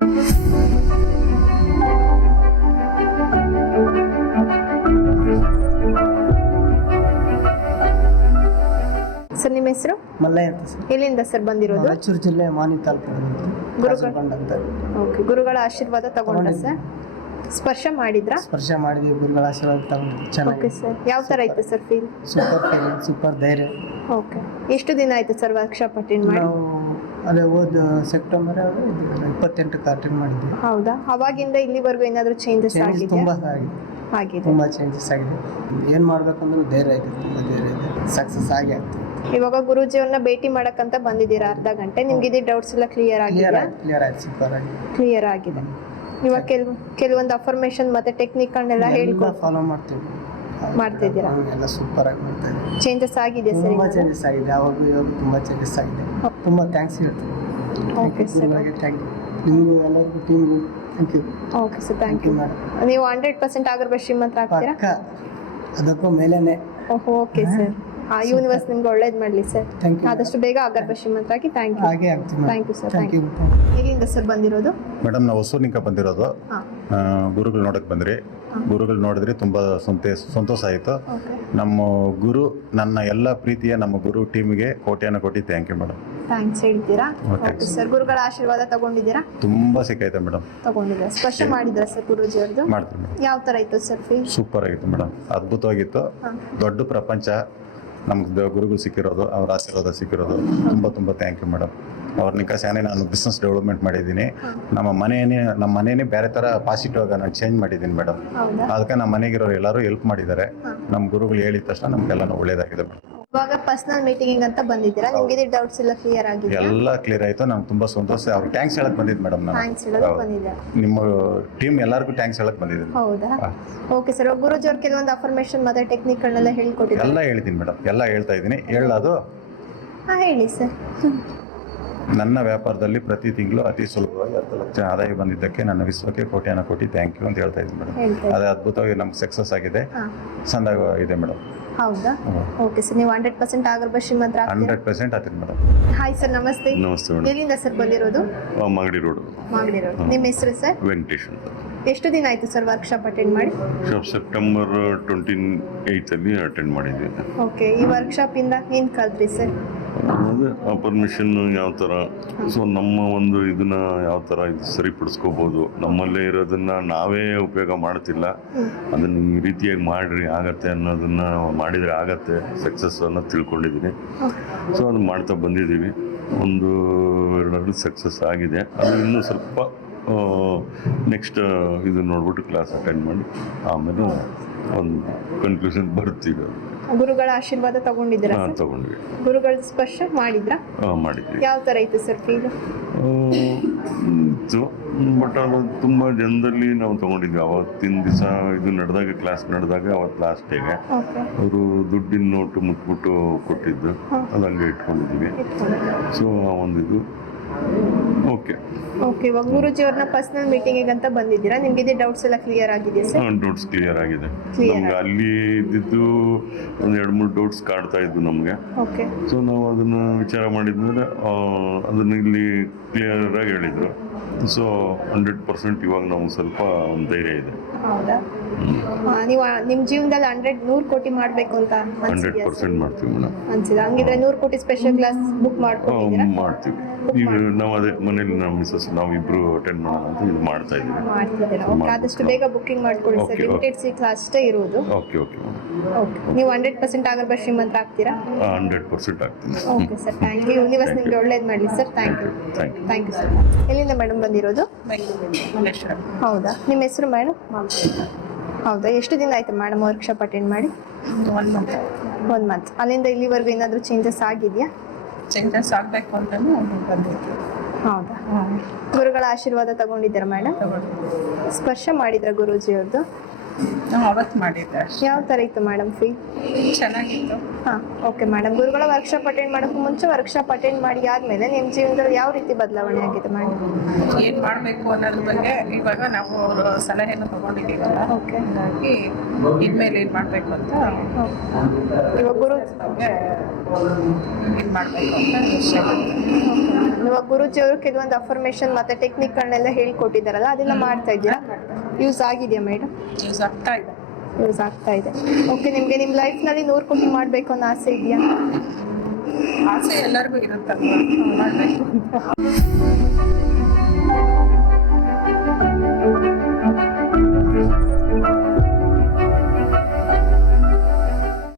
Sir ನಿಮ್ಮ ಹೆಸರು? ಮಲ್ಲಯ್ಯ ಅಂತ ಸರ್. ಎಲ್ಲಿಂದ ಸರ್ ಬಂದಿರೋದು? ರಾಯಚೂರು ಜಿಲ್ಲೆ ಮಾನಿ ತಾಲೂಕಿನ ಗುರುಗಳ ಆಶೀರ್ವಾದ ತಗೊಂಡ್ರ ಸರ್? ಸ್ಪರ್ಶ ಮಾಡಿದ್ರಾ? ಸ್ಪರ್ಶ ಮಾಡಿದ್ವಿ, ಗುರುಗಳ ಆಶೀರ್ವಾದ ತಗೊಂಡ್ವಿ. ಚೆನ್ನಾಗಿ ಸರ್. ಯಾವ ತರ ಇತ್ತು ಸರ್ ಫೀಲ್? ಸೂಪರ್ ಧೈರ್ಯ. ಓಕೆ. ಎಷ್ಟು ದಿನ ಆಯ್ತು ಸರ್ ವರ್ಕ್ಶಾಪ್ ಅಟೆಂಡ್ ಮಾಡಿ? ನಾವು ಅದೇ ಸೆಪ್ಟೆಂಬರ್ 28ಕ್ಕೆ ಅಟೆಂಡ್ ಮಾಡಿದ್ವಿ. ಹೌದಾ? ಅವಾಗಿಂದ ಇಲ್ಲಿವರೆಗೂ ಏನಾದರೂ ಚೇಂಜಸ್ ಆಗಿದೆ? ತುಂಬಾ ಆಗಿದೆ, ತುಂಬಾ ಚೇಂಜಸ್ ಆಗಿದೆ. ಏನ್ ಮಾಡ್ಬೇಕಂದ್ರೆ ಧೈರ್ಯ ಇದೆ, ತುಂಬಾ ಧೈರ್ಯ ಇದೆ. ಸಕ್ಸಸ್ ಆಗಿ ಆಗ್ತದೆ. ಇವಾಗ ಗುರುಜಿಯವ್ರನ್ನ ಭೇಟಿ ಮಾಡಕ್ಕಂತ ಬಂದಿದ್ದೀರಾ ಅರ್ಧ ಗಂಟೆ. ನಿಮ್ಗೆ ಇದೇ ಡೌಟ್ಸ್ ಎಲ್ಲ ಕ್ಲಿಯರ್ ಆಗಿದೆ? ಕ್ಲಿಯರ್ ಆಗಿದೆ. ಇವಾಗ ಕೆಲವೊಂದು ಅಫರ್ಮೇಷನ್ ಮತ್ತೆ ಟೆಕ್ನಿಕ್ ಅನ್ನೆಲ್ಲ ಹೇಳ್ಕೊಂಡು ಫಾಲೋ ಮಾಡ್ತಿದ್ದೀರಾ? ಎಲ್ಲ ಸೂಪರ್ ಆಗಿ ಮಾಡ್ತಾ ಇದ್ದೀವಿ. ಚೇಂಜಸ್ ಆಗಿದೆ ಸರ್? ತುಂಬಾ ಚೇಂಜಸ್ ಆಗಿದೆ. ಅವಾಗ ತುಂಬಾ ಚೇಂಜಸ್ ಆಗಿದೆ. ತುಂಬಾ ಥ್ಯಾಂಕ್ಸ್ ಹೇಳ್ತೀನಿ. Okay sir. ಥ್ಯಾಂಕ್ ಯು ನಿಮಗೂ ಎಲ್ಲರಿಗೂ ಟೀಮ್ಗೂ thank you. Okay sir, thank you. ನೀವು 100% ಆಗರ್ಭ ಶ್ರೀಮಂತರ ಆಗ್ತೀರಾ? ಅದಕ್ಕೂ ಮೇಲೇನೆ. Okay sir. ಆ ಯೂನಿವರ್ಸ್ ನಿಮ್ಗೆ ಒಳ್ಳೇದು ಮಾಡಲಿ ಸರ್. ಆದಷ್ಟು ಬೇಗ ಆಗರ್ಭ ಶ್ರೀಮಂತರಾಗಿ. Thank you sir. Thank you. ಎಲ್ಲಿಂದ ಸರ್ ಬಂದಿರೋದು? ಮೇಡಮ್ ನಾವು ಹೊಸೂರಿನಿಂದ ಬಂದಿರೋದು. ಗುರುಗಳು ನೋಡಕ್ ಬಂದ್ರಿ. ಗುರುಗಳು ನೋಡಿದ್ರೆ ತುಂಬಾ ಸಂತೋಷ ಆಯಿತು. ನಮ್ಮ ಗುರು, ನನ್ನ ಎಲ್ಲ ಪ್ರೀತಿಯ ನಮ್ಮ ಗುರು ಟೀಮ್ಗೆ ಕೋಟ್ಯಾನ ಕೋಟಿ ಥ್ಯಾಂಕ್ ಯು ಮೇಡಮ್. ಥ್ಯಾಂಕ್ಸ್ ಹೇಳ್ತೀರಾ? Okay sir. ಗುರುಗಳ ಆಶೀರ್ವಾದ ತಗೊಂಡಿದ್ದೀರಾ? ತುಂಬಾ ಸಿಕ್ಕೈತೆ ಮೇಡಮ್. ತಗೊಂಡಿದ್ದೀರಾ? ಸ್ಪರ್ಶ ಮಾಡಿದ್ರ ಸರ್ ಗುರುಜಿ ಅವ್ರದ್ದು? ಮಾಡ್ತೀನಿ ಮೇಡಮ್. ಯಾವ ತರ ಇತ್ತು ಸರ್ ಫೀಲ್? ಸೂಪರ್ ಆಗಿತ್ತು ಮೇಡಮ್, ಅದ್ಭುತವಾಗಿತ್ತು. ದೊಡ್ಡ ಪ್ರಪಂಚ ನಮ್ಗೆ ಗುರುಗಳು ಸಿಕ್ಕಿರೋದು, ಅವ್ರ ಆಶೀರ್ವಾದ ಸಿಕ್ಕಿರೋದು. ತುಂಬಾ ಥ್ಯಾಂಕ್ ಯು ಮೇಡಮ್. ಅವ್ರ ನಿಕಾಸಾನೆ ನಾನು ಬಿಸ್ನೆಸ್ ಡೆವಲಪ್ಮೆಂಟ್ ಮಾಡಿದ್ದೀನಿ. ನಮ್ಮ ಮನೆಯೇ ಬೇರೆ ಥರ ಪಾಸಿಟಿವ್ ಆಗಿ ನಾನು ಚೇಂಜ್ ಮಾಡಿದ್ದೀನಿ ಮೇಡಮ್. ಅದಕ್ಕೆ ನಮ್ಮ ಮನೆಗಿರೋರು ಎಲ್ಲರೂ ಹೆಲ್ಪ್ ಮಾಡಿದ್ದಾರೆ. ನಮ್ಮ ಗುರುಗಳು ಹೇಳಿದ ತಕ್ಷಣ ನಮ್ಗೆಲ್ಲ ಒಳ್ಳೇದಾಗಿದೆ ಮೇಡಮ್. ಇವಾಗ ಪರ್ಸನಲ್ ಮೀಟಿಂಗ್ ಅಂತ ಬಂದಿದ್ದೀರಾ? ನಿಮ್ಗೆ ಇದ್ರ ಡೌಟ್ಸ್ ಎಲ್ಲ ಕ್ಲಿಯರ್ ಆಗಿದೆ? ಎಲ್ಲ ಕ್ಲಿಯರ್ ಆಯ್ತು. ನಮ್ಗೆ ತುಂಬಾ ಸಂತೋಷ. ಅವ್ರಿಗೆ ಥ್ಯಾಂಕ್ಸ್ ಹೇಳಕ್ ಬಂದಿದ್ದು ಮೇಡಮ್. ನಿಮ್ಮ ಟೀಮ್ ಎಲ್ಲರಿಗೂ ಥ್ಯಾಂಕ್ಸ್ ಹೇಳಕ್ ಬಂದಿದ್ದೀನಿ. ಹೌದಾ? Okay sir. ಗುರುಜಿ ಅವ್ರು ಕೆಲವೊಂದು ಅಫರ್ಮೇಷನ್ ಮತ್ತೆ ಟೆಕ್ನಿಕ್ ಗಳನ್ನೆಲ್ಲ ಹೇಳ್ಕೊಟ್ಟಿದ್ದಾರೆ. ಎಲ್ಲ ಹೇಳ್ತೀನಿ ಮೇಡಮ್, ಎಲ್ಲ ಹೇಳ್ತಾ ಇದ್ದೀನಿ. ಹೇಳೋದು ಹೇಳಿ ಸರ್. ನನ್ನ ವ್ಯಾಪಾರದಲ್ಲಿ ಪ್ರತಿ ತಿಂಗಳು ಅತಿ ಸುಲಭವಾಗಿ 10 ಲಕ್ಷ ಆದಾಯ ಬಂದಿದ್ದಕ್ಕೆ ನನ್ನ ವಿಶ್ವಕ್ಕೆ ಕೋಟ್ಯಾನ ಕೋಟಿ ಥ್ಯಾಂಕ್ ಯು ಅಂತ ಹೇಳ್ತಾ ಇದ್ದೀನಿ ಮೇಡಮ್. ಅದೇ ಅದ್ಭುತವಾಗಿ ನಮ್ಗೆ ಸಕ್ಸಸ್ ಆಗಿದೆ, ಚಂದಾಗಿ ಇದೆ ಮೇಡಮ್. ಹೌದಾ? Okay sir. ನೀವು 100% ಆಗರ್ಭ ಶ್ರೀಮಂತರ? 100% ಆಗ್ತೀನಿ ಮೇಡಮ್. ಹಾಯ್ ಸರ್, ನಮಸ್ತೆ. ನಮಸ್ತೆ ಮೇಡಮ್. ಎಲ್ಲಿಂದ ಸರ್ ಬಂದಿರೋದು? ಮಾಗಡಿ ರೋಡ್. ನಿಮ್ಮ ಹೆಸರು ಸರ್? ವೆಂಕಟೇಶ್ ಅಂತ. ಎಷ್ಟು ದಿನ ಆಯ್ತು ಸರ್ ವರ್ಕ್ಶಾಪ್ ಅಟೆಂಡ್ ಮಾಡಿ? ಸೆಪ್ಟೆಂಬರ್ 28 ಅಟೆಂಡ್ ಮಾಡಿದ್ವಿ. ಓಕೆ. ಈ ವರ್ಕ್ಶಾಪ್ ಇಂದ ಏನ್ ಕಲ್ತ್ರಿ ಸರ್? ಅದೇ ಪರ್ಮಿಷನ್ ಯಾವ ಥರ, ಸೊ ನಮ್ಮ ಒಂದು ಇದನ್ನ ಯಾವ ಥರ ಇದು ಸರಿಪಡಿಸ್ಕೋಬೋದು, ನಮ್ಮಲ್ಲೇ ಇರೋದನ್ನ ನಾವೇ ಉಪಯೋಗ ಮಾಡ್ತಿಲ್ಲ, ಅದನ್ನ ಈ ರೀತಿಯಾಗಿ ಮಾಡ್ರಿ ಆಗತ್ತೆ ಅನ್ನೋದನ್ನ ಮಾಡಿದರೆ ಆಗತ್ತೆ ಸಕ್ಸಸ್ ಅನ್ನೋದು ತಿಳ್ಕೊಂಡಿದ್ದೀನಿ. ಸೊ ಅದು ಮಾಡ್ತಾ ಬಂದಿದ್ದೀವಿ. 1-2 ಸಕ್ಸಸ್ ಆಗಿದೆ. ಅದು ಇನ್ನೂ ಸ್ವಲ್ಪ ನೆಕ್ಸ್ಟ್ ಇದು ನೋಡ್ಬಿಟ್ಟು ಕ್ಲಾಸ್ ಅಟೆಂಡ್ ಮಾಡಿ ಆಮೇಲೆ ಒಂದು ಕನ್ಕ್ಲೂಷನ್ ಬರ್ತೀವಿ. ಗುರುಗಳ ಆಶೀರ್ವಾದ ತಗೊಂಡಿದ್ದೀರಾ? ತಗೊಂಡ್ವಿ. ಗುರುಗಳ ಸ್ಪರ್ಶ ಮಾಡಿದ್ರಾ? ಮಾಡಿದ್ವಿ. ಯಾವ ತರ ಇತ್ತು ಸರ್ ಫೀಲ್? ಬಟ್ ಅದು ತುಂಬ ಜನದಲ್ಲಿ ನಾವು ತಗೊಂಡಿದ್ವಿ. ಅವತ್ತಿನ ದಿವಸ ಇದು ನಡೆದಾಗ, ಕ್ಲಾಸ್ ನಡೆದಾಗ ಅವತ್ತು ಲಾಸ್ಟಿಗೆ ಅವರು ದುಡ್ಡಿನ ನೋಟು ಮುಟ್ಬಿಟ್ಟು ಕೊಟ್ಟಿದ್ದು, ಅದು ಹಂಗೆ ಇಟ್ಕೊಂಡಿದ್ವಿ. ಸೊ ಆ ಒಂದು ಇದು ಓಕೆ. ಇವಾಗ ಗುರುಜಿ ಅವ್ರನ್ನ ಪರ್ಸನಲ್ ಮೀಟಿಂಗ್ ಅಂತ ಬಂದಿದ್ದೀರಾ? ನಿಮ್ಗೆ ಇದೇ ಡೌಟ್ಸ್ ಎಲ್ಲ ಕ್ಲಿಯರ್ ಆಗಿದೆ ಸರ್? ಡೌಟ್ಸ್ ಕ್ಲಿಯರ್ ಆಗಿದೆ ನಮ್ಗೆ. ಅಲ್ಲಿ ಇದ್ದಿದ್ದು 1-2-3 ಡೌಟ್ಸ್ ಕಾಡ್ತಾ ಇದ್ವು ನಮ್ಗೆ. ಸೊ ನಾವು ಅದನ್ನ ವಿಚಾರ ಮಾಡಿದ್ಮೇಲೆ ಅದನ್ನ ಇಲ್ಲಿ ಕ್ಲಿಯರ್ ಆಗಿ ಹೇಳಿದ್ರು. ಸೊ 100% ಇವಾಗ ನಮ್ಗೆ ಸ್ವಲ್ಪ ಒಂದು ಧೈರ್ಯ ಇದೆ. ಹೌದಾ? ನೀವು ನಿಮ್ಮ ಜೀವನದಲ್ಲಿ 100 ಕೋಟಿ ಮಾಡಬೇಕು ಅಂತ 100% ಮಾಡ್ತೀವಿ ಮೇಡಮ್. ಅನ್ಸಿದೆ? ಹಂಗಿದ್ರೆ 100 ಕೋಟಿ ಸ್ಪೆಷಲ್ ಕ್ಲಾಸ್ ಬುಕ್ ಮಾಡ್ಕೊಂಡಿದ್ದೀರಾ? ಮಾಡ್ತೀವಿ. ಈಗ ನಾವು ಅದೇ ಮನೇಲಿ ನಮ್ಮ ಮಿಸಸ್ ನಾವಿಬ್ರು ಅಟೆಂಡ್ ಮಾಡೋಣ ಅಂತ ಇದು ಮಾಡ್ತಾ ಇದ್ದೀವಿ. ಆದಷ್ಟು ಬೇಗ ಬುಕ್ಕಿಂಗ್ ಮಾಡ್ಕೊಳ್ಳಿ ಸರ್. ಲಿಮಿಟೆಡ್ ಸೀಟ್ ಅಷ್ಟೇ ಇರುವುದು. ಓಕೆ. ನೀವು 100% ಆಗರ್ಭ ಶ್ರೀಮಂತರ ಆಗ್ತೀರಾ? 100% ಆಗ್ತೀನಿ. Okay sir, thank you. Universe ನಿಮ್ಗೆ ಒಳ್ಳೇದು ಮಾಡಲಿ ಸರ್. Thank you sir. ಎಲ್ಲಿಂದ ಮೇಡಮ್ ಬಂದಿರೋದು? ಹೌದಾ? ನಿಮ್ಮ ಹೆಸರು ಮೇಡಮ್? ಹೌದಾ? ಎಷ್ಟು ದಿನ ಆಯ್ತು ಮೇಡಮ್ ವರ್ಕ್ಶಾಪ್ ಅಟೆಂಡ್ ಮಾಡಿ? 1 ಮಂತ್. ಅಲ್ಲಿಂದ ಇಲ್ಲಿವರೆಗೂ ಏನಾದರೂ ಚೇಂಜಸ್ ಆಗಿದೆಯಾ? ಚೇಂಜಸ್ ಆಗಬೇಕು ಅಂತಲೇ ಬಂದಿದ್ದೆ. ಹೌದಾ? ಗುರುಗಳ ಆಶೀರ್ವಾದ ತಗೊಂಡಿದ್ದೀರಾ ಮೇಡಮ್? ಸ್ಪರ್ಶ ಮಾಡಿದ್ರ ಗುರೂಜಿ ಅವ್ರದ್ದು? ನಾವು ಅವತ್ತು ಮಾಡಿದ್ದೆ. ಯಾವ ಥರ ಇತ್ತು ಮೇಡಮ್ ಫೀಲ್? ಚೆನ್ನಾಗಿತ್ತು. Okay madam. ಗುರುಗಳ ವರ್ಕ್ಶಾಪ್ ಅಟೆಂಡ್ ಮಾಡೋಕ್ಕೂ ಮುಂಚೆ, ವರ್ಕ್ಶಾಪ್ ಅಟೆಂಡ್ ಮಾಡಿ ಆದಮೇಲೆ ನಿಮ್ಮ ಜೀವನದಲ್ಲಿ ಯಾವ ರೀತಿ ಬದಲಾವಣೆ ಆಗಿದೆ ಮೇಡಮ್? ಏನು ಮಾಡಬೇಕು ಅನ್ನೋದ್ರ ಬಗ್ಗೆ ಇವಾಗ ನಾವು ಅವರು ಸಲಹೆಯನ್ನು ತಗೊಂಡಿದ್ದೀವಲ್ಲ, ಹಾಗಾಗಿ ಇನ್ಮೇಲೆ ಏನು ಮಾಡಬೇಕು ಅಂತ ಇವಾಗ ಗುರು ಏನು ಮಾಡಬೇಕು ಅಂತ ವಿಷಯ. ಇವಾಗ ಗುರುಜಿ ಅವರು ಕೆಲವೊಂದು ಅಫರ್ಮೇಷನ್ ಮತ್ತೆ ಟೆಕ್ನಿಕ್ಗಳನ್ನೆಲ್ಲ ಹೇಳ್ಕೊಟ್ಟಿದ್ದಾರಲ್ಲ ಅದೆಲ್ಲ ಮಾಡ್ತಾ ಇದ್ದೀರಾ? ಯೂಸ್ ಆಗಿದೆಯಾ ಮೇಡಮ್? ಯೂಸ್ ಆಗ್ತಾ ಇದೆ. ಯೂಸ್ ಆಗ್ತಾ ಇದೆ. ಓಕೆ, ನಿಮಗೆ ನಿಮ್ಮ ಲೈಫ್ನಲ್ಲಿ 100 ಕೋಟಿ ಮಾಡಬೇಕು ಅನ್ನೋ ಆಸೆ ಇದೆಯಾ? ಆಸೆ ಎಲ್ಲರಿಗೂ ಇರುತ್ತಲ್ವ, ಮಾಡಬೇಕು ಅಂತ.